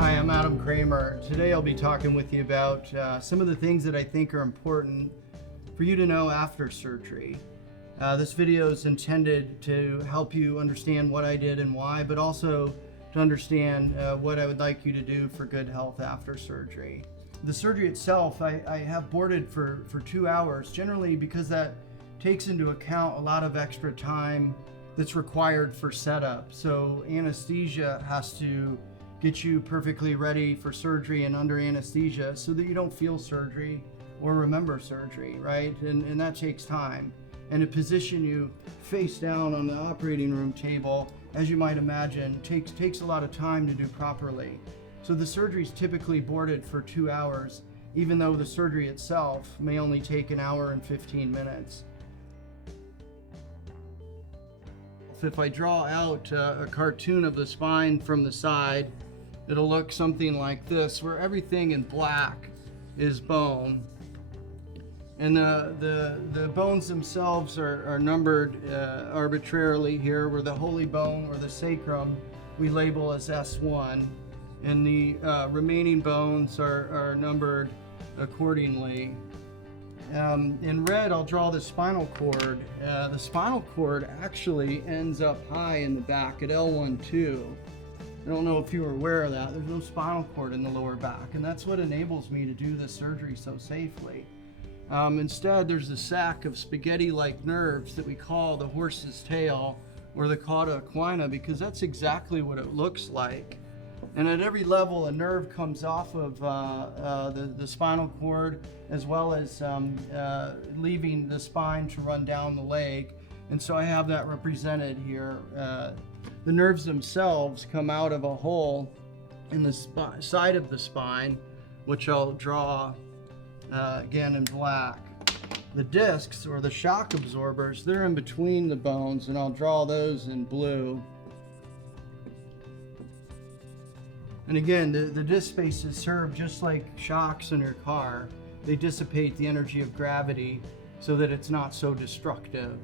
Hi, I'm Kremer. Today I'll be talking with you about some of the things that I think are important for you to know after surgery. This video is intended to help you understand what I did and why, but also to understand what I would like you to do for good health after surgery. The surgery itself, I have boarded for 2 hours, generally because that takes into account a lot of extra time that's required for setup. So anesthesia has to get you perfectly ready for surgery and under anesthesia so that you don't feel surgery or remember surgery, right? And that takes time. And to position you face down on the operating room table, as you might imagine, takes a lot of time to do properly. So the surgery is typically boarded for 2 hours, even though the surgery itself may only take 1 hour and 15 minutes. If I draw out a cartoon of the spine from the side, it'll look something like this, where everything in black is bone. And the bones themselves are numbered arbitrarily here, where the holy bone or the sacrum we label as S1, and the remaining bones are numbered accordingly. In red, I'll draw the spinal cord. The spinal cord actually ends up high in the back at L1-2. I don't know if you were aware of that. There's no spinal cord in the lower back, and that's what enables me to do this surgery so safely. Instead, there's a sack of spaghetti-like nerves that we call the horse's tail or the cauda equina, because that's exactly what it looks like. And at every level, a nerve comes off of the spinal cord, as well as leaving the spine to run down the leg. And so I have that represented here. The nerves themselves come out of a hole in the side of the spine, which I'll draw again in black. The discs, or the shock absorbers, they're in between the bones, and I'll draw those in blue. And again, the disc spaces serve just like shocks in your car. They dissipate the energy of gravity so that it's not so destructive.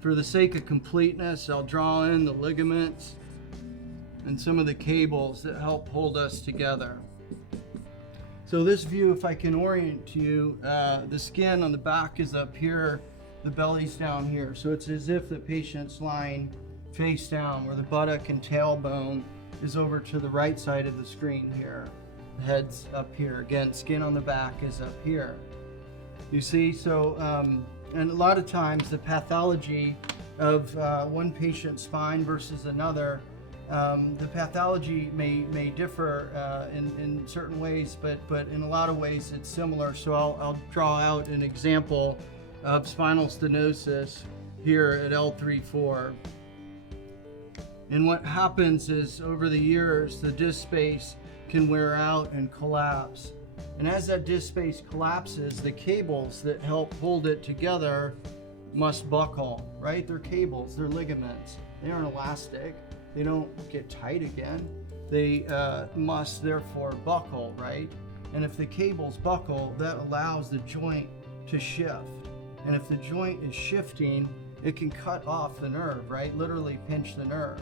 For the sake of completeness, I'll draw in the ligaments and some of the cables that help hold us together. So this view, if I can orient you, the skin on the back is up here, the belly's down here. So it's as if the patient's lying face down, where the buttock and tailbone is over to the right side of the screen here. The head's up here. Again, skin on the back is up here. You see, so, and a lot of times the pathology of one patient's spine versus another, the pathology may differ in certain ways, but in a lot of ways it's similar. So I'll draw out an example of spinal stenosis here at L3-4. And what happens is, over the years, the disc space can wear out and collapse. And as that disc space collapses, the cables that help hold it together must buckle, right? They're cables, they're ligaments. They aren't elastic. They don't get tight again. They must therefore buckle, right? And if the cables buckle, that allows the joint to shift. And if the joint is shifting, it can cut off the nerve, right? Literally pinch the nerve.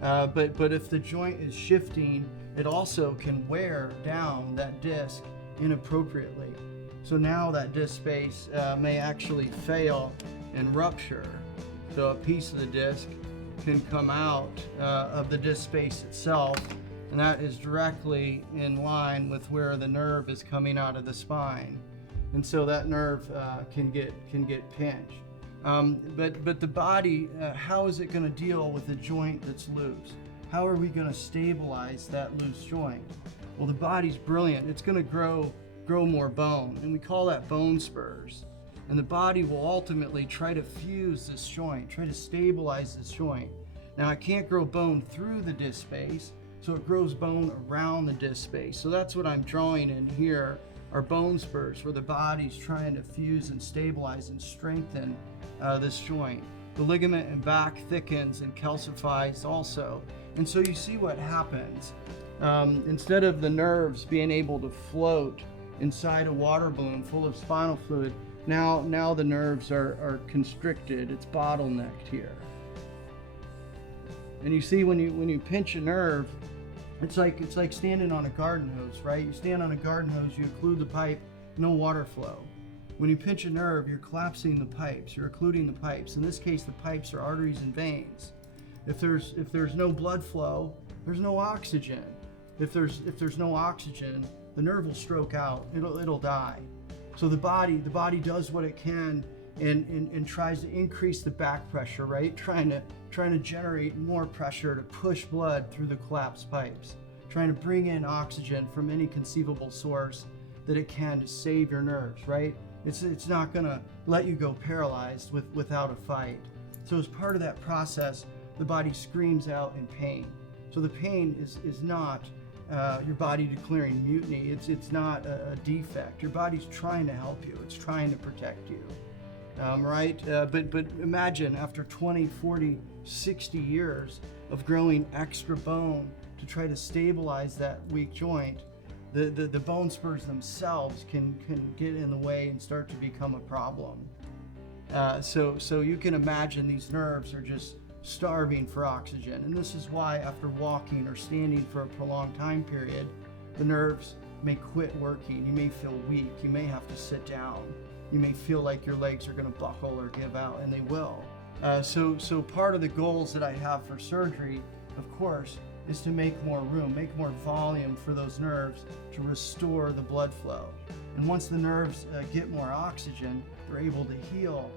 But if the joint is shifting, it also can wear down that disc inappropriately. So now that disc space may actually fail and rupture. So a piece of the disc can come out of the disc space itself, and that is directly in line with where the nerve is coming out of the spine. And so that nerve can get pinched. But the body, how is it going to deal with a joint that's loose? How are we going to stabilize that loose joint? Well, the body's brilliant. It's going to grow more bone, and we call that bone spurs. And the body will ultimately try to fuse this joint, try to stabilize this joint. Now, it can't grow bone through the disc space, so it grows bone around the disc space. So that's what I'm drawing in here, are bone spurs, where the body's trying to fuse and stabilize and strengthen this joint. The ligament in back thickens and calcifies also. And so you see what happens. Instead of the nerves being able to float inside a water balloon full of spinal fluid, now the nerves are constricted. It's bottlenecked here. And you see, when you pinch a nerve, It's like standing on a garden hose, right? You stand on a garden hose, you occlude the pipe, no water flow. When you pinch a nerve, you're collapsing the pipes, you're occluding the pipes. In this case, the pipes are arteries and veins. If there's no blood flow, there's no oxygen. If there's no oxygen, the nerve will stroke out. It'll die. So the body does what it can and tries to increase the back pressure, right? Trying to generate more pressure to push blood through the collapsed pipes, trying to bring in oxygen from any conceivable source that it can to save your nerves, right? It's not gonna let you go paralyzed without a fight. So as part of that process, the body screams out in pain. So the pain is not your body declaring mutiny. It's not a defect. Your body's trying to help you. It's trying to protect you. Right? But imagine after 20, 40, 60 years of growing extra bone to try to stabilize that weak joint, the bone spurs themselves can get in the way and start to become a problem. So you can imagine these nerves are just starving for oxygen. And this is why after walking or standing for a prolonged time period, the nerves may quit working. You may feel weak. You may have to sit down. You may feel like your legs are going to buckle or give out, and they will. So part of the goals that I have for surgery, of course, is to make more room, make more volume for those nerves to restore the blood flow. And once the nerves get more oxygen, they're able to heal